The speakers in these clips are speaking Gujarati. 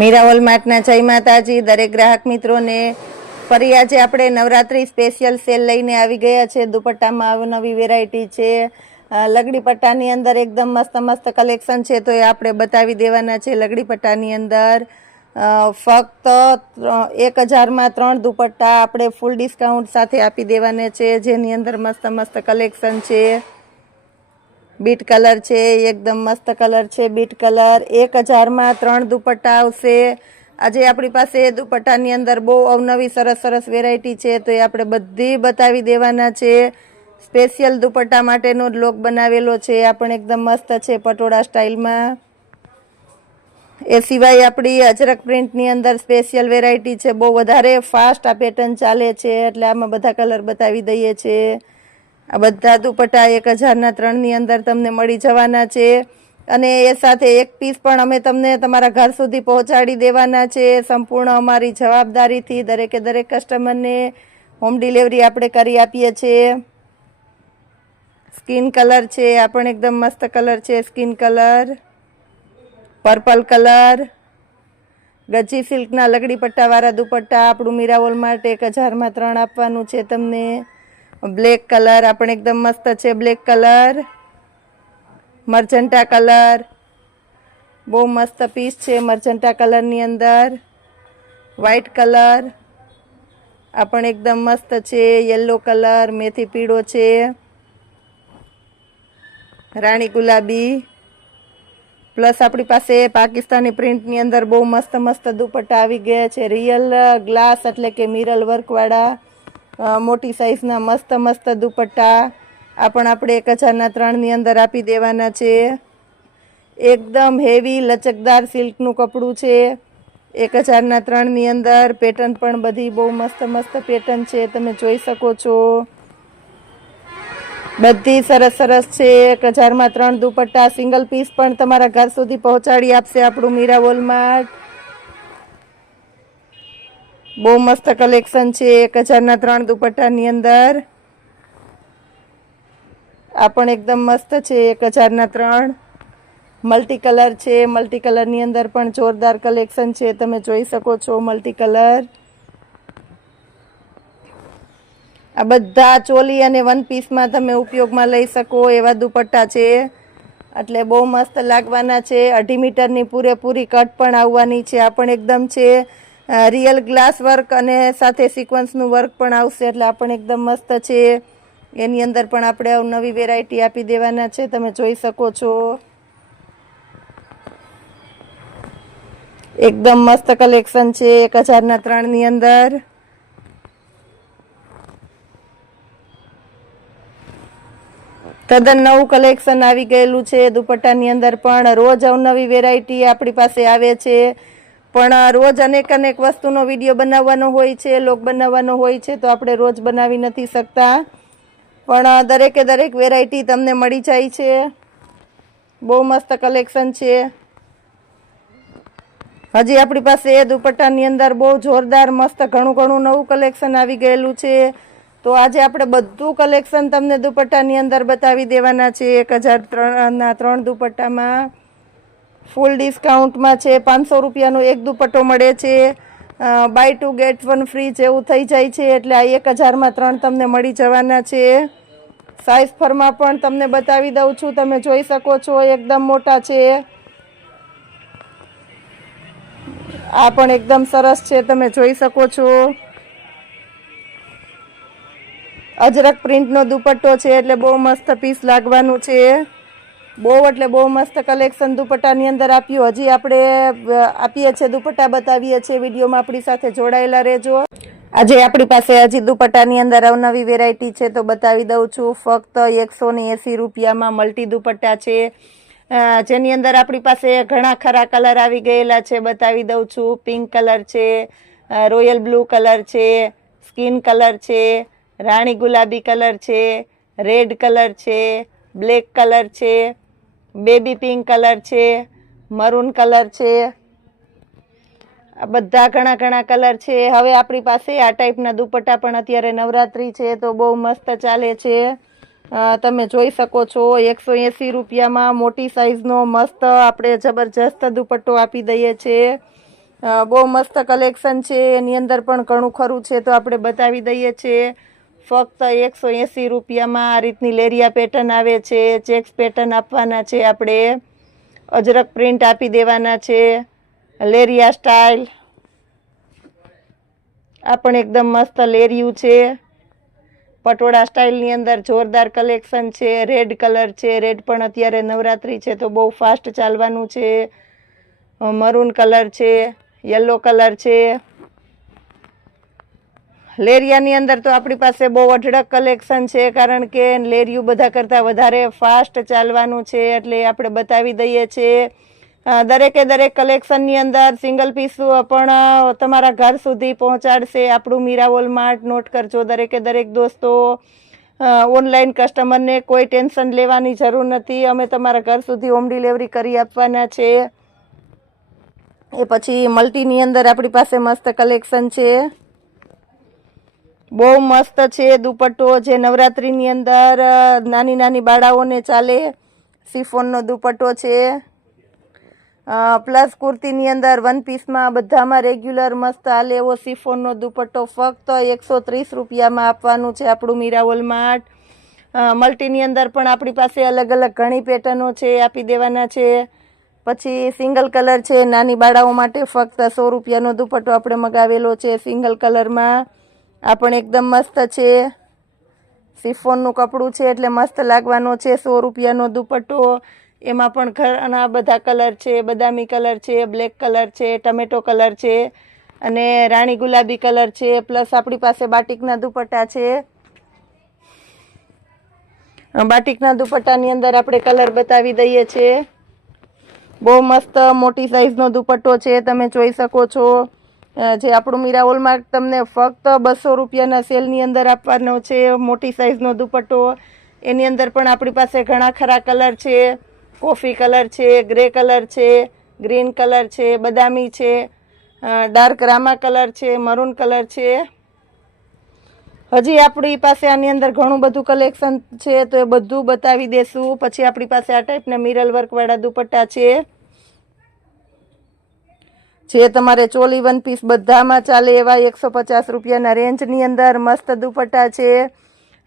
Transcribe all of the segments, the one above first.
મીરા હોલમાર્ટના જય માતાજી દરેક ગ્રાહક મિત્રોને ફરી આજે આપણે નવરાત્રી સ્પેશિયલ સેલ લઈને આવી ગયા છે। દુપટ્ટામાં નવી વેરાયટી છે। લગડી પટ્ટાની અંદર એકદમ મસ્ત મસ્ત કલેક્શન છે, તો એ આપણે બતાવી દેવાના છે। લગડી પટ્ટાની અંદર ફક્ત 1000માં 3 દુપટ્ટા આપણે ફૂલ ડિસ્કાઉન્ટ સાથે આપી દેવાના છે, જેની અંદર મસ્ત મસ્ત કલેક્શન છે। बीट कलर छे, एकदम मस्त कलर छे। बीट कलर 1000માં 3 दुपट्टा आवशे। આજે આપણી પાસે દુપટ્ટાની અંદર બહુ અવનવી સરસ સરસ વેરાયટી છે, તો એ આપણે બધી બતાવી દેવાના છે। સ્પેશિયલ દુપટ્ટા માટેનો બ્લોગ બનાવેલો છે, આ પણ એકદમ મસ્ત છે પટોળા સ્ટાઇલમાં। એ સિવાય આપણી અજરક પ્રિન્ટની અંદર સ્પેશિયલ વેરાયટી છે, બહુ વધારે ફાસ્ટ આ પેટર્ન ચાલે છે, એટલે આમાં બધા કલર બતાવી દઈએ છીએ। આ બધા દુપટ્ટા 1000ના 3ની અંદર તમને મળી જવાના છે, અને એ સાથે એક પીસ પણ અમે તમને તમારા ઘર સુધી પહોંચાડી દેવાના છે, સંપૂર્ણ અમારી જવાબદારીથી। દરેકે દરેક કસ્ટમરને હોમ ડિલિવરી આપણે કરી આપીએ છીએ। સ્કિન કલર છે, આ પણ એકદમ મસ્ત કલર છે। સ્કિન કલર, પર્પલ કલર, ગજી સિલ્કના લગડી પટ્ટાવાળા દુપટ્ટા આપણું મીરા હોલમાર્ટ 1000માં 3 આપવાનું છે તમને। બ્લેક કલર આ પણ એકદમ મસ્ત છે। બ્લેક કલર, મર્જન્ટા કલર, બહુ મસ્ત પીસ છે મર્જન્ટા કલરની અંદર। વ્હાઈટ કલર આ પણ એકદમ મસ્ત છે। યલો કલર, મેથી પીળો છે। રાણી ગુલાબી, પ્લસ આપણી પાસે પાકિસ્તાની પ્રિન્ટની અંદર બહુ મસ્ત મસ્ત દુપટ્ટા આવી ગયા છે। રિયલ ગ્લાસ એટલે કે મિરર વર્કવાળા મોટી સાઈઝના મસ્ત મસ્ત દુપટ્ટા આ પણ આપણે 1000ના 3ની અંદર આપી દેવાના છે। એકદમ હેવી લચકદાર સિલ્કનું કપડું છે, 1000ના 3ની અંદર। પેટર્ન પણ બધી બહુ મસ્ત મસ્ત પેટર્ન છે, તમે જોઈ શકો છો। બધી સરસ સરસ છે। 1000માં 3 દુપટ્ટા સિંગલ પીસ પણ તમારા ઘર સુધી પહોંચાડી આપશે આપણું મીરા હોલમાર્ટ। બહુ મસ્ત કલેક્શન છે 1000ના 3 દુપટ્ટાની અંદર। આ પણ એકદમ મસ્ત છે 1000ના 3 મલ્ટી કલર છે। મલ્ટી કલરની અંદર પણ જોરદાર કલેક્શન છે, તમે જોઈ શકો છો। મલ્ટી કલર, આ બધા ચોલી અને વન પીસમાં તમે ઉપયોગમાં લઈ શકો એવા દુપટ્ટા છે, એટલે બહુ મસ્ત લાગવાના છે। 2.5 મીટરની પૂરેપૂરી કટ પણ આવવાની છે। આ પણ એકદમ છે રિયલ ગ્લાસ વર્ક અને સાથે સિક્વન્સનું વર્ક પણ આવશે, એટલે આ પણ એકદમ મસ્ત છે। એની અંદર પણ આપણે નવી વેરાયટી આપી દેવાના છે, તમે જોઈ શકો છો। એકદમ મસ્ત કલેક્શન છે 1000ના 3ની અંદર। તદ્દન નવું કલેક્શન આવી ગયેલું છે દુપટ્ટાની અંદર પણ। રોજ અવનવી વેરાયટી આપણી પાસે આવે છે, પણ રોજ અનેક અનેક વસ્તુનો વિડીયો બનાવવાનો હોય છે, લોગ બનાવવાનો હોય છે, તો આપણે રોજ બનાવી નથી શકતા, પણ દરેકે દરેક વેરાયટી તમને મળી જાય છે। બહુ મસ્ત કલેક્શન છે। હજી આપણી પાસે એ દુપટ્ટાની અંદર બહુ જોરદાર મસ્ત ઘણું ઘણું નવું કલેક્શન આવી ગયેલું છે, તો આજે આપણે બધું કલેક્શન તમને દુપટ્ટાની અંદર બતાવી દેવાના છે। 1000ના 3 દુપટ્ટામાં ફૂલ ડિસ્કાઉન્ટમાં છે। 500 રૂપિયાનો એક દુપટ્ટો મળે છે, બાય 2 ગેટ 1 ફ્રી જેવું થઈ જાય છે, એટલે આ 1000માં 3 તમને મળી જવાના છે। સાઈઝ ફરમાં પણ તમને બતાવી દઉં છું, તમે જોઈ શકો છો એકદમ મોટા છે। આ પણ એકદમ સરસ છે, તમે જોઈ શકો છો। અજરક પ્રિન્ટનો દુપટ્ટો છે, એટલે બહુ મસ્ત પીસ લાગવાનું છે। બહુ એટલે બહુ મસ્ત કલેક્શન દુપટ્ટાની અંદર આપ્યું। હજી આપણે આપીએ છીએ દુપટ્ટા બતાવીએ છીએ, વિડીયોમાં આપણી સાથે જોડાયેલા રહેજો। આજે આપણી પાસે હજી દુપટ્ટાની અંદર અવનવી વેરાયટી છે, તો બતાવી દઉં છું। ફક્ત 180 રૂપિયામાં મલ્ટી દુપટ્ટા છે, જેની અંદર આપણી પાસે ઘણા ખરા કલર આવી ગયેલા છે, બતાવી દઉં છું। પિંક કલર છે, રોયલ બ્લુ કલર છે, સ્કિન કલર છે, રાણી ગુલાબી કલર છે, રેડ કલર છે, બ્લેક કલર છે, બેબી પિંક કલર છે, મરૂન કલર છે, આ બધા ઘણા ઘણા કલર છે। હવે આપણી પાસે આ ટાઈપના દુપટ્ટા પણ અત્યારે નવરાત્રી છે, તો બહુ મસ્ત ચાલે છે, તમે જોઈ શકો છો। 180 રૂપિયામાં મોટી સાઈઝનો મસ્ત આપણે જબરજસ્ત દુપટ્ટો આપી દઈએ છીએ। બહુ મસ્ત કલેક્શન છે, એની અંદર પણ ઘણું ખરું છે તો આપણે બતાવી દઈએ છીએ. ફક્ત 180 રૂપિયામાં આ રીતની લેરિયા પેટર્ન આવે છે. ચેક્સ પેટર્ન આપવાના છે આપણે, અજરક પ્રિન્ટ આપી દેવાના છે, લેરિયા સ્ટાઇલ. આ પણ એકદમ મસ્ત લેરિયું છે, પટોળા સ્ટાઇલની અંદર જોરદાર કલેક્શન છે. રેડ કલર છે, રેડ પણ અત્યારે નવરાત્રી છે તો બહુ ફાસ્ટ ચાલવાનું છે. મરૂન કલર છે, યલો કલર છે. લેરિયાની અંદર તો આપણી પાસે બહુ અઢળક કલેક્શન છે, કારણ કે લેરિયું બધા કરતાં વધારે ફાસ્ટ ચાલવાનું છે એટલે આપણે બતાવી દઈએ છીએ. દરેકે દરેક કલેક્શનની અંદર સિંગલ પીસ પણ તમારા ઘર સુધી પહોંચાડશે આપણું મીરાવોલ માર્ટ. નોટ કરજો દરેકે દરેક દોસ્તો. ઓનલાઈન કસ્ટમરને કોઈ ટેન્શન લેવાની જરૂર નથી, અમે તમારા ઘર સુધી હોમ ડિલિવરી કરી આપવાના છે. એ પછી મલ્ટીની અંદર આપણી પાસે મસ્ત કલેક્શન છે, બહુ મસ્ત છે દુપટ્ટો, જે નવરાત્રીની અંદર નાની નાની બાળાઓને ચાલે. શિફોનનો દુપટ્ટો છે, પ્લસ કુર્તીની અંદર વન પીસમાં બધામાં રેગ્યુલર મસ્ત હાલે એવો શિફોનનો દુપટ્ટો ફક્ત 130 રૂપિયામાં આપવાનું છે આપણું મીરાવોલ માર્ટ. મલ્ટીની અંદર પણ આપણી પાસે અલગ અલગ ઘણી પેટર્નો છે, આપી દેવાના છે. પછી સિંગલ કલર છે, નાની બાળાઓ માટે ફક્ત 100 રૂપિયાનો દુપટ્ટો આપણે મગાવેલો છે સિંગલ કલરમાં. આ પણ એકદમ મસ્ત છે, શિફોનનું કપડું છે એટલે મસ્ત લાગવાનો છે. 100 રૂપિયાનો દુપટ્ટો, એમાં પણ ઘણા બધા કલર છે. બદામી કલર છે, બ્લેક કલર છે, ટમેટો કલર છે અને રાણી ગુલાબી કલર છે. પ્લસ આપણી પાસે બાટિકના દુપટ્ટા છે. બાટિકના દુપટ્ટાની અંદર આપણે કલર બતાવી દઈએ છીએ. બહુ મસ્ત મોટી સાઈઝનો દુપટ્ટો છે, તમે જોઈ શકો છો. જે આપણું મીરાવોલમાં તમને ફક્ત 200 રૂપિયાના સેલની અંદર આપવાનો છે મોટી સાઈઝનો દુપટ્ટો. એની અંદર પણ આપણી પાસે ઘણા ખરા કલર છે. કોફી કલર છે, ગ્રે કલર છે, ગ્રીન કલર છે, બદામી છે, ડાર્ક રામા કલર છે, મરૂન કલર છે. હજી આપણી પાસે આની અંદર ઘણું બધું કલેક્શન છે તો એ બધું બતાવી દેશું. પછી આપણી પાસે આ ટાઈપના મિરલ વર્કવાળા દુપટ્ટા છે, જે તમારે ચોલી વન પીસ બધામાં ચાલે એવા 150 રૂપિયાના રેન્જની અંદર મસ્ત દુપટ્ટા છે.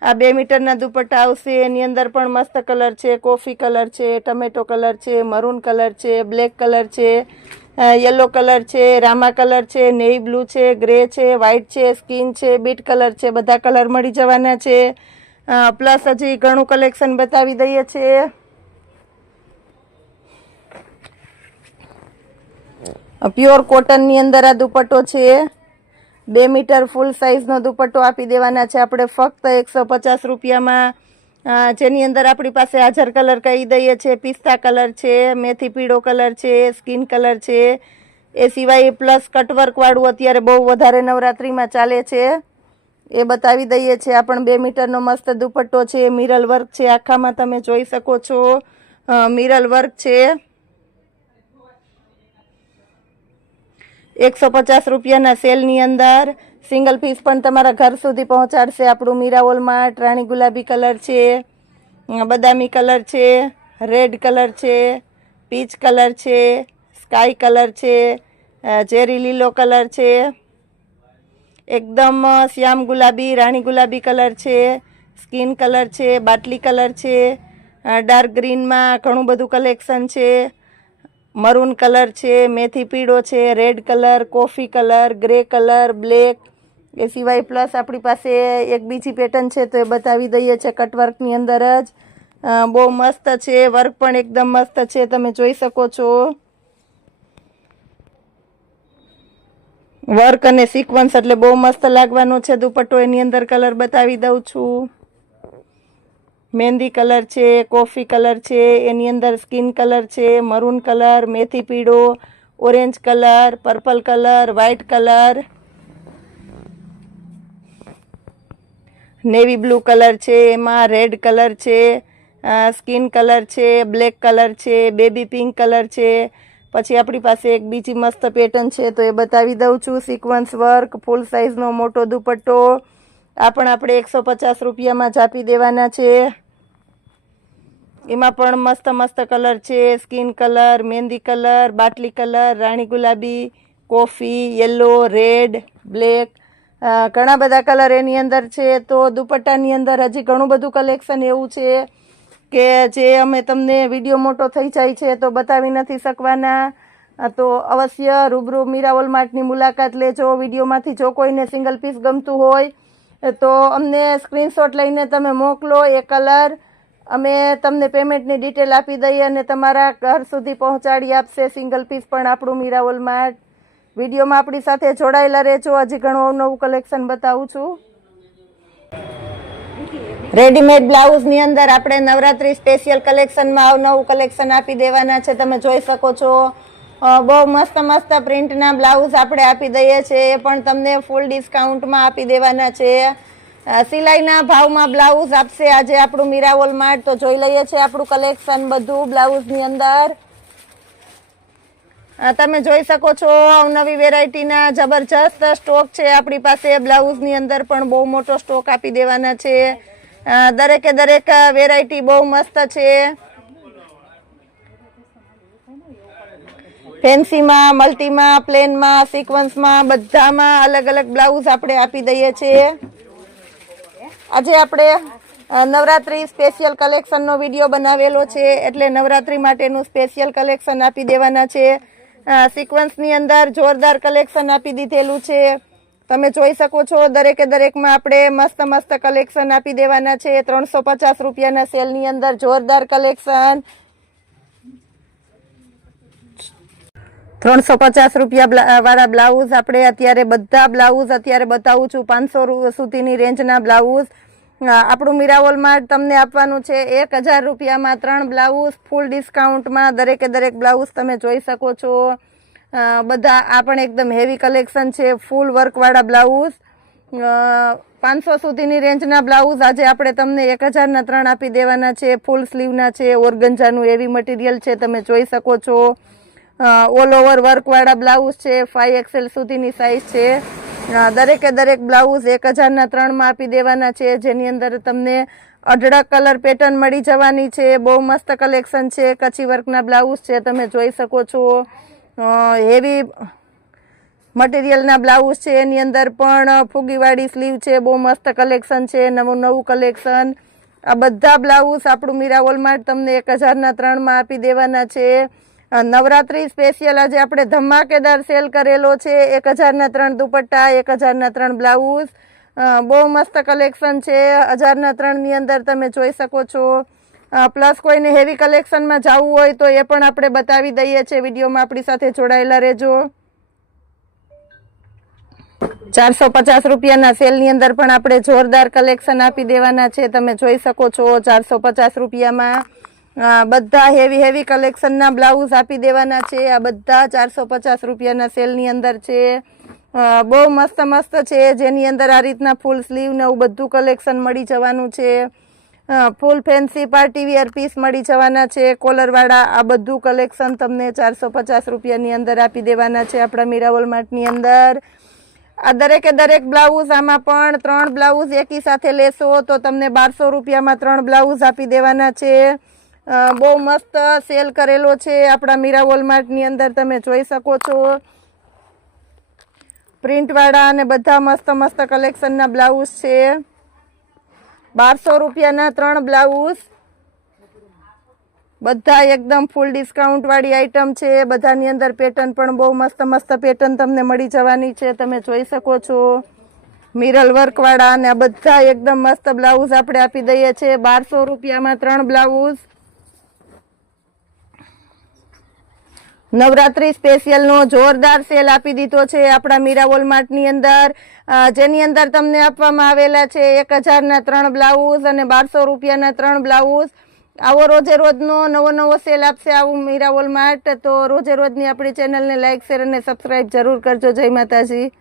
આ 2 મીટરના દુપટ્ટા આવશે, એની અંદર પણ મસ્ત કલર છે. કોફી કલર છે, ટમેટો કલર છે, મરૂન કલર છે, બ્લેક કલર છે, યલો કલર છે, રામા કલર છે, નેવી બ્લુ છે, ગ્રે છે, વ્હાઇટ છે, સ્કિન છે, બીટ કલર છે. બધા કલર મળી જવાના છે. પ્લસ હજી ઘણું કલેક્શન બતાવી દઈએ છીએ. પ્યોર કોટનની અંદર આ દુપટ્ટો છે, 2 મીટર ફૂલ સાઇઝનો દુપટ્ટો આપી દેવાના છે આપણે ફક્ત 150 રૂપિયામાં. જેની અંદર આપણી પાસે હાજર કલર કહી દઈએ છીએ, પિસ્તા કલર છે, મેથી પીળો કલર છે, સ્કિન કલર છે. એ સિવાય પ્લસ કટવર્કવાળું અત્યારે બહુ વધારે નવરાત્રિમાં ચાલે છે, એ બતાવી દઈએ છીએ. આ પણ 2 મીટરનો મસ્ત દુપટ્ટો છે, મિરલ વર્ક છે, આખામાં તમે જોઈ શકો છો મિરલ વર્ક છે. 150 રૂપિયાના સેલની અંદર સિંગલ પીસ પણ તમારા ઘર સુધી પહોંચાડશે આપણું મીરાવોલ માર્ટ. રાણી ગુલાબી કલર છે, બદામી કલર છે, રેડ કલર છે, પીચ કલર છે, સ્કાય કલર છે, ચેરી લીલો કલર છે, એકદમ શ્યામ ગુલાબી રાણી ગુલાબી કલર છે, સ્કિન કલર છે, બાટલી કલર છે, ડાર્ક ગ્રીનમાં ઘણું બધું કલેક્શન છે. મરૂન કલર છે, મેથી પીળો છે, red colour, coffee colour, grey colour, black. એ સિવાય પ્લસ આપણી પાસે એક બીજી પેટર્ન છે તો એ બતાવી દઈએ છીએ કટવર્કની અંદર જ. બહુ મસ્ત છે, વર્ક પણ એકદમ મસ્ત છે, તમે જોઈ શકો છો. વર્ક અને સિક્વન્સ એટલે બહુ મસ્ત લાગવાનો છે દુપટ્ટો. એની અંદર કલર બતાવી દઉં છું. મહેંદી કલર છે, કોફી કલર છે, એની અંદર સ્કિન કલર છે, મરૂન કલર, મેથી પીળો, orange colour, purple colour, white colour, navy blue colour છે, એમાં રેડ કલર છે, સ્કિન કલર છે, બ્લેક કલર છે, બેબી પિંક કલર છે. પછી આપણી પાસે એક બીજી મસ્ત પેટર્ન છે તો એ બતાવી દઉં છું. સિક્વન્સ વર્ક, ફૂલ સાઇઝનો મોટો દુપટ્ટો. આ પણ આપણે 150 રૂપિયામાં જ આપી દેવાના છે. એમાં પણ મસ્ત મસ્ત કલર છે, સ્કિન કલર, મહેંદી કલર, બાટલી કલર, રાણી ગુલાબી, કોફી, યલો, રેડ, બ્લેક, ઘણા બધા કલર એની અંદર છે. તો દુપટ્ટાની અંદર હજી ઘણું બધું કલેક્શન એવું છે કે જે અમે તમને વિડીયો મોટો થઈ જાય છે તો બતાવી નથી શકવાના. તો અવશ્ય રૂબરૂ મીરા વોલમાર્ટની મુલાકાત લેજો. વિડીયોમાંથી જો કોઈને સિંગલ પીસ ગમતું હોય તો અમને સ્ક્રીનશોટ લઈને તમે મોકલો. એ કલર અમે તમને પેમેન્ટની ડિટેલ આપી દઈએ અને તમારા ઘર સુધી પહોંચાડી આપશે. સિંગલ પીસ પણ આપણું મીરા વોલમાર્ટ. વિડીયોમાં આપણી સાથે જોડાયેલા રહેજો. હજી ઘણું નવું કલેક્શન બતાવું છું. રેડીમેડ બ્લાઉઝની અંદર આપણે નવરાત્રી સ્પેશિયલ કલેક્શનમાં નવું કલેક્શન આપી દેવાના છે. તમે જોઈ શકો છો બહુ મસ્ત મસ્ત પ્રિન્ટના બ્લાઉઝ આપણે આપી દઈએ છીએ. એ પણ તમને ફૂલ ડિસ્કાઉન્ટમાં આપી દેવાના છે. સિલાઈના ભાવમાં બ્લાઉઝ આપશે આજે આપણું મીરા વોલમાર્ટ. તો જોઈ લઈએ છીએ આપણું કલેક્શન બધું બ્લાઉઝની અંદર. તમે જોઈ શકો છો નવી વેરાયટીના જબરજસ્ત સ્ટોક છે આપણી પાસે. બ્લાઉઝની અંદર પણ બહુ મોટો સ્ટોક આપી દેવાના છે. દરેકે દરેક વેરાયટી બહુ મસ્ત છે. ફેન્સીમાં, મલ્ટીમાં, પ્લેનમાં, સિક્વન્સમાં બધામાં અલગ અલગ બ્લાઉઝ આપણે આપી દઈએ છીએ. આજે આપણે નવરાત્રી સ્પેશિયલ કલેક્શનનો વિડીયો બનાવેલો છે એટલે નવરાત્રી માટેનું સ્પેશિયલ કલેક્શન આપી દેવાના છે. સિક્વન્સની અંદર જોરદાર કલેક્શન આપી દીધેલું છે. તમે જોઈ શકો છો દરેકે દરેકમાં આપણે મસ્ત મસ્ત કલેક્શન આપી દેવાના છે. 350 રૂપિયાના સેલની અંદર જોરદાર કલેક્શન. 350 રૂપિયા વાળા બ્લાઉઝ આપણે અત્યારે બધા બ્લાઉઝ અત્યારે બતાવું છું. 500 સુધીની રેન્જના બ્લાઉઝ આપણું મીરા વોલમાર્ટ તમને આપવાનું છે 1000 રૂપિયામાં 3 બ્લાઉઝ ફૂલ ડિસ્કાઉન્ટમાં. દરેકે દરેક બ્લાઉઝ તમે જોઈ શકો છો. બધા આ પણ એકદમ હેવી કલેક્શન છે. ફૂલ વર્કવાળા બ્લાઉઝ 500 સુધીની રેન્જના બ્લાઉઝ આજે આપણે તમને 1000ના 3 આપી દેવાના છે. ફૂલ સ્લીવના છે. ઓર્ગન્જાનું હેવી મટીરિયલ છે. તમે જોઈ શકો છો. ઓલ ઓવર વર્કવાળા બ્લાઉઝ છે. 5XL સુધીની સાઇઝ છે. દરેકે દરેક બ્લાઉઝ 1000ના 3માં આપી દેવાના છે. જેની અંદર તમને અઢળક કલર પેટર્ન મળી જવાની છે. બહુ મસ્ત કલેક્શન છે. કચ્છી વર્કના બ્લાઉઝ છે. તમે જોઈ શકો છો. હેવી મટીરિયલના બ્લાઉઝ છે. એની અંદર પણ ફૂગીવાળી સ્લીવ છે. બહુ મસ્ત કલેક્શન છે. નવું કલેક્શન. આ બધા બ્લાઉઝ આપણું મીરા વોલમાર્ટ તમને 1000ના 3માં આપી દેવાના છે. નવરાત્રી સ્પેશિયલ આજે આપણે ધમાકેદાર સેલ કરેલો છે. 1000ના 3 દુપટ્ટા, 1000ના 3 બ્લાઉઝ. બહુ મસ્ત કલેક્શન છે. 1000ના 3ની અંદર તમે જોઈ શકો છો. પ્લસ કોઈને હેવી કલેક્શનમાં જવું હોય તો એ પણ આપણે બતાવી દઈએ છીએ. વિડીયોમાં આપણી સાથે જોડાયેલા રહેજો. 450 રૂપિયાના સેલની અંદર પણ આપણે જોરદાર કલેક્શન આપી દેવાના છે. તમે જોઈ શકો છો 450 રૂપિયામાં બધા હેવી કલેક્શનના બ્લાઉઝ આપી દેવાના છે. આ બધા 450 રૂપિયાના સેલની અંદર છે. બહુ મસ્ત મસ્ત છે. જેની અંદર આ રીતના ફૂલ સ્લીવ ને એવું બધું કલેક્શન મળી જવાનું છે. ફૂલ ફેન્સી પાર્ટી વિયર પીસ મળી જવાના છે. કોલરવાળા આ બધું કલેક્શન તમને 450 રૂપિયાની અંદર આપી દેવાના છે આપણા મીરા વોલમાર્ટની અંદર. આ દરેકે દરેક બ્લાઉઝ આમાં પણ 3 બ્લાઉઝ એકી સાથે લેશો તો તમને 1200 રૂપિયામાં 3 બ્લાઉઝ આપી દેવાના છે. બહુ મસ્ત સેલ કરેલો છે આપણા મીરા વોલમાર્ટની અંદર. તમે જોઈ શકો છો. પ્રિન્ટવાળા અને બધા મસ્ત કલેક્શનના બ્લાઉઝ છે. 1200 રૂપિયાના 3 બ્લાઉઝ. બધા એકદમ ફૂલ ડિસ્કાઉન્ટ વાળી આઈટમ છે. બધાની અંદર પેટર્ન પણ બહુ મસ્ત પેટર્ન તમને મળી જવાની છે. તમે જોઈ શકો છો. મિરલ વર્કવાળા અને આ બધા એકદમ મસ્ત બ્લાઉઝ આપણે આપી દઈએ છીએ 1200 રૂપિયામાં 3 બ્લાઉઝ. નવરાત્રી સ્પેશિયલનો જોરદાર સેલ આપી દીધો છે આપણા મીરા વોલમાર્ટની અંદર. જેની અંદર તમને આપવામાં આવેલા છે 1000ના 3 બ્લાઉઝ અને 1200 રૂપિયાના 3 બ્લાઉઝ. આવો રોજે રોજનો નવો સેલ આપશે આવું મીરા વોલમાર્ટ. તો રોજે રોજની આપણી ચેનલને લાઈક, શેર અને સબસ્ક્રાઈબ જરૂર કરજો. જય માતાજી.